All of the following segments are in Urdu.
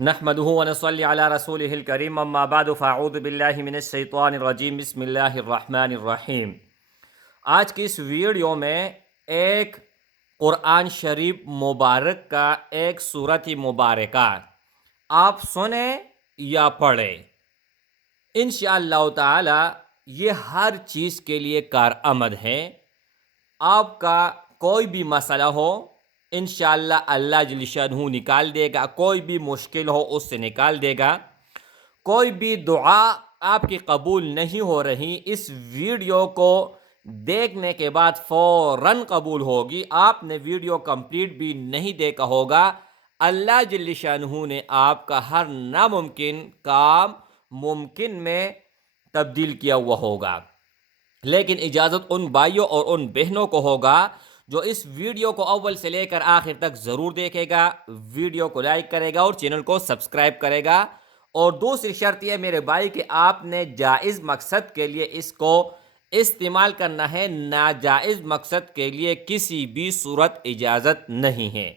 نحمده ونصلي على رسوله الكريم اما بعد فاعوذ باللہ من الشیطان الرجیم بسم اللہ الرحمن الرحیم۔ آج کی اس ویڈیو میں ایک قرآن شریف مبارک کا ایک سورت مبارکہ آپ سنیں یا پڑھیں، انشاءاللہ تعالی یہ ہر چیز کے لیے کارآمد ہے۔ آپ کا کوئی بھی مسئلہ ہو انشاءاللہ اللہ جل شانہ نکال دے گا، کوئی بھی مشکل ہو اس سے نکال دے گا، کوئی بھی دعا آپ کی قبول نہیں ہو رہی اس ویڈیو کو دیکھنے کے بعد فوراً قبول ہوگی۔ آپ نے ویڈیو کمپلیٹ بھی نہیں دیکھا ہوگا، اللہ جل شانہ نے آپ کا ہر ناممکن کام ممکن میں تبدیل کیا ہوا ہوگا۔ لیکن اجازت ان بھائیوں اور ان بہنوں کو ہوگا جو اس ویڈیو کو اول سے لے کر آخر تک ضرور دیکھے گا، ویڈیو کو لائک کرے گا اور چینل کو سبسکرائب کرے گا۔ اور دوسری شرط یہ میرے بھائی کہ آپ نے جائز مقصد کے لیے اس کو استعمال کرنا ہے، ناجائز مقصد کے لیے کسی بھی صورت اجازت نہیں ہے۔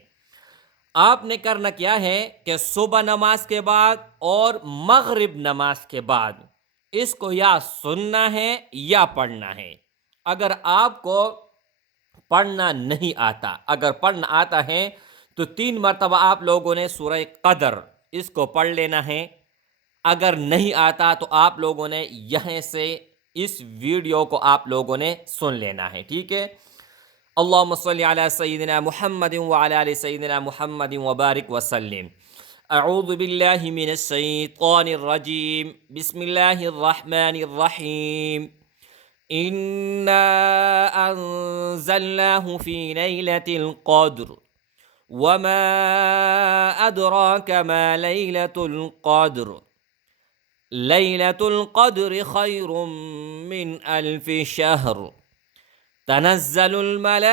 آپ نے کرنا کیا ہے کہ صبح نماز کے بعد اور مغرب نماز کے بعد اس کو یا سننا ہے یا پڑھنا ہے۔ اگر آپ کو پڑھنا نہیں آتا، اگر پڑھنا آتا ہے تو 3 مرتبہ آپ لوگوں نے سورہ قدر اس کو پڑھ لینا ہے۔ اگر نہیں آتا تو آپ لوگوں نے یہاں سے اس ویڈیو کو آپ لوگوں نے سن لینا ہے، ٹھیک ہے؟ اللہم صلی علی سیدنا محمد وعلی آل سیدنا محمد وبارک وسلم۔ اعوذ باللہ من الشیطان الرجیم، بسم اللہ الرحمن الرحیم۔ إِنَّا أَنزَلْنَاهُ فِي لَيْلَةِ الْقَدْرِ وَمَا أَدْرَاكَ مَا لَيْلَةُ الْقَدْرِ لَيْلَةُ الْقَدْرِ خَيْرٌ مِّنْ أَلْفِ شَهْرٍ تَنَزَّلُ الْمَلَائِكَةُ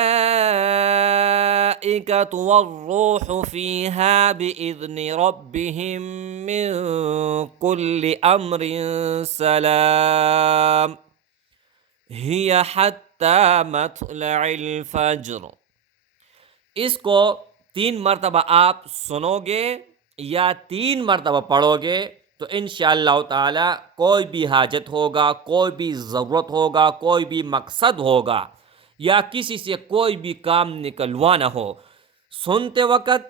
وَالرُّوحُ فِيهَا بِإِذْنِ رَبِّهِم مِّن كُلِّ أَمْرٍ سَلَامٌ ہی حتی مطلع الفجر۔ اس کو 3 مرتبہ آپ سنو گے یا 3 مرتبہ پڑھو گے تو انشاءاللہ تعالی کوئی بھی حاجت ہوگا، کوئی بھی ضرورت ہوگا، کوئی بھی مقصد ہوگا یا کسی سے کوئی بھی کام نکلوانا ہو، سنتے وقت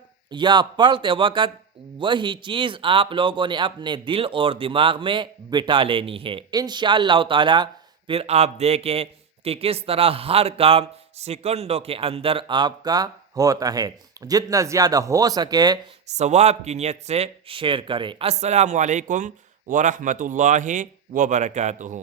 یا پڑھتے وقت وہی چیز آپ لوگوں نے اپنے دل اور دماغ میں بٹھا لینی ہے۔ انشاءاللہ تعالی پھر آپ دیکھیں کہ کس طرح ہر کام سیکنڈوں کے اندر آپ کا ہوتا ہے۔ جتنا زیادہ ہو سکے ثواب کی نیت سے شیئر کریں۔ السلام علیکم ورحمۃ اللہ وبرکاتہ۔